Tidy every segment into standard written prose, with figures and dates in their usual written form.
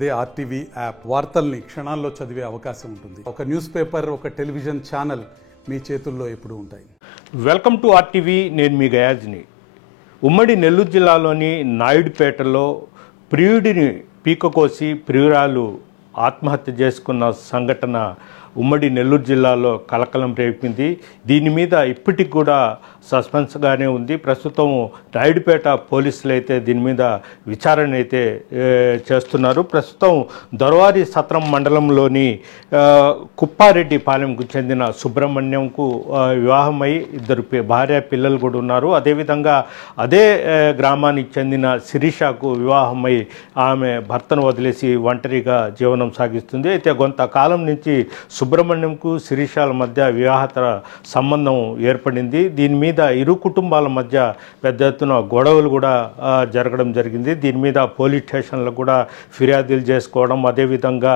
They RTV app వార్తల్ని క్షణాల్లో చదివే అవకాశం ఉంటుంది. ఒక న్యూస్ పేపర్, ఒక టెలివిజన్ ఛానల్ మీ చేతుల్లో ఎప్పుడూ ఉంటాయి. Welcome to RTV. నేను మీ గయాజ్ని. ఉమ్మడి నెల్లూరు జిల్లాలోని నాయుడుపేటలో ప్రియుడిని పీకకోసి ప్రియురాలు ఆత్మహత్య చేసుకున్న సంఘటన ఉమ్మడి నెల్లూరు జిల్లాలో కలకలం రేపింది. దీని మీద ఇప్పటికి కూడా సస్పెన్స్గానే ఉంది. ప్రస్తుతం నాయుడుపేట పోలీసులు అయితే దీని మీద విచారణ అయితే చేస్తున్నారు. ప్రస్తుతం దొరవారి సత్రం మండలంలోని కుప్పారెడ్డి పాలెంకు చెందిన సుబ్రహ్మణ్యంకు వివాహమై ఇద్దరు భార్య పిల్లలు కూడా ఉన్నారు. అదేవిధంగా అదే గ్రామానికి చెందిన శిరీషకు వివాహమై ఆమె భర్తను వదిలేసి ఒంటరిగా జీవనం సాగిస్తుంది. అయితే కొంతకాలం నుంచి సుబ్రహ్మణ్యంకు శిరీషాల మధ్య వివాహేతర సంబంధం ఏర్పడింది. దీని మీద ఇరు కుటుంబాల మధ్య పెద్ద ఎత్తున గొడవలు కూడా జరగడం జరిగింది. దీని మీద పోలీస్ స్టేషన్లో కూడా ఫిర్యాదులు చేసుకోవడం, అదేవిధంగా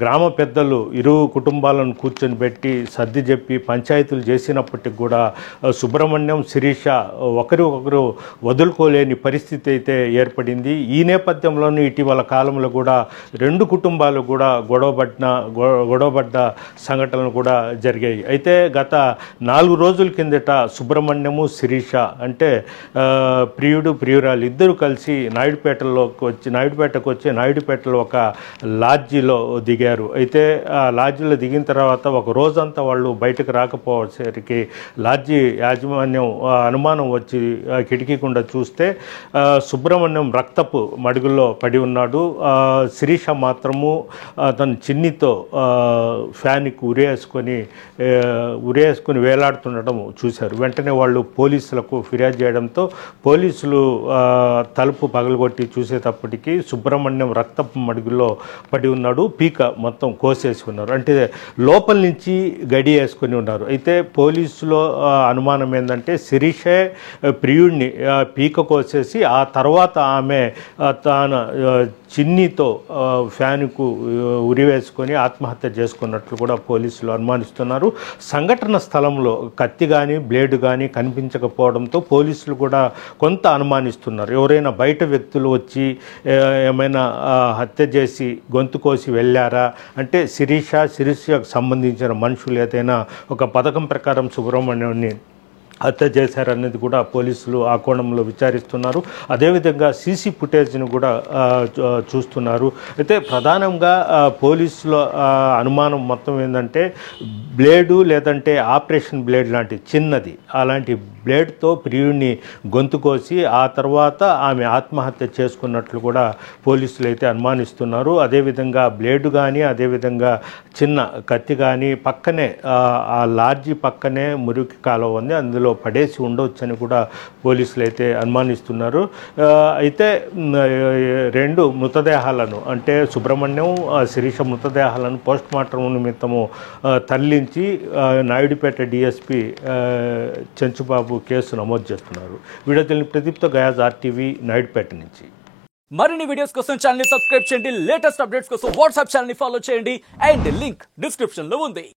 గ్రామ పెద్దలు ఇరు కుటుంబాలను కూర్చొని పెట్టి సర్ది చెప్పి పంచాయతీలు చేసినప్పటికి కూడా సుబ్రహ్మణ్యం శిరీష ఒకరు వదులుకోలేని పరిస్థితి అయితే ఏర్పడింది. ఈ నేపథ్యంలోనే ఇటీవల కాలంలో కూడా రెండు కుటుంబాలు కూడా గొడవపడ్డ సంఘటనలు కూడా జరిగాయి. అయితే గత 4 రోజుల కిందట సుబ్రహ్మణ్యము శిరీష అంటే ప్రియుడు ప్రియురాలు ఇద్దరు కలిసి నాయుడుపేటకు వచ్చి నాయుడుపేటలో ఒక లాడ్జీలో దిగారు. అయితే ఆ లాడ్జీలో దిగిన తర్వాత ఒక రోజంతా వాళ్ళు బయటకు రాకపోయేసరికి లాడ్జీ యాజమాన్యం అనుమానం వచ్చి కిటికీ గుండా చూస్తే సుబ్రహ్మణ్యం రక్తపు మడుగుల్లో పడి ఉన్నాడు. శిరీష మాత్రము తన చిన్నితో ఫ్యాన్కి ఉరేసుకొని వేలాడుతుండడం చూశారు. వెంటనే వాళ్ళు పోలీసులకు ఫిర్యాదు చేయడంతో పోలీసులు తలుపు పగలగొట్టి చూసేటప్పటికి సుబ్రహ్మణ్యం రక్తపు మడుగులో పడి ఉన్నాడు. పీక మొత్తం కోసేసి ఉన్నారు, అంటే లోపల నుంచి గడి వేసుకొని ఉన్నారు. అయితే పోలీసులో అనుమానం ఏంటంటే శిరీషే ప్రియుడిని పీక కోసేసి ఆ తర్వాత ఆమె తన చిన్నితో ఫ్యాన్కు ఉరివేసుకొని ఆత్మహత్య చేసుకున్నట్లు కూడా పోలీసులు అనుమానిస్తున్నారు. సంఘటన స్థలంలో కత్తి కానీ బ్లేడ్ కానీ కనిపించకపోవడంతో పోలీసులు కూడా కొంత అనుమానిస్తున్నారు. ఎవరైనా బయట వ్యక్తులు వచ్చి ఏమైనా హత్య చేసి గొంతు కోసి వెళ్ళారా అంటే శిరీషకు సంబంధించిన మనుషులు ఏదైనా ఒక పథకం ప్రకారం సుబ్రహ్మణ్యాన్ని హత్య చేశారనేది కూడా పోలీసులు ఆ కోణంలో విచారిస్తున్నారు. అదేవిధంగా సీసీ ఫుటేజ్ను కూడా చూస్తున్నారు. అయితే ప్రధానంగా పోలీసుల అనుమానం మొత్తం ఏంటంటే బ్లేడు లేదంటే ఆపరేషన్ బ్లేడ్ లాంటి చిన్నది అలాంటి బ్లేడ్తో ప్రియుడిని గొంతు కోసి ఆ తర్వాత ఆమె ఆత్మహత్య చేసుకున్నట్లు కూడా పోలీసులు అయితే అనుమానిస్తున్నారు. అదేవిధంగా బ్లేడు కానీ అదేవిధంగా చిన్న కత్తి కానీ పక్కనే ఆ లాడ్జీ పక్కనే మురికి కాలువ ఉంది, అందులో పడేసి ఉండవచ్చని కూడా పోలీసులు అయితే అనుమానిస్తున్నారు. అయితే రెండు మృతదేహాలను అంటే సుబ్రహ్మణ్యం శిరీష మృతదేహాలను పోస్ట్మార్టం నిమిత్తము తరలించి నాయుడుపేట డిఎస్పీ చెంచుబాబు కేసు నమోదు చేస్తున్నారు. వీడియో తెలియని ప్రదీప్తో గయాజ్, ఆర్టీవీ, నాయుడుపేట నుంచి. మరిన్ని వీడియోస్ కోసం ఛానల్ ని సబ్స్క్రైబ్ చేయండి. లేటెస్ట్ అప్డేట్స్ కోసం వాట్సాప్ ఛానల్ ని ఫాలో చేయండి. అండ్ లింక్ డిస్క్రిప్షన్ లో ఉంది.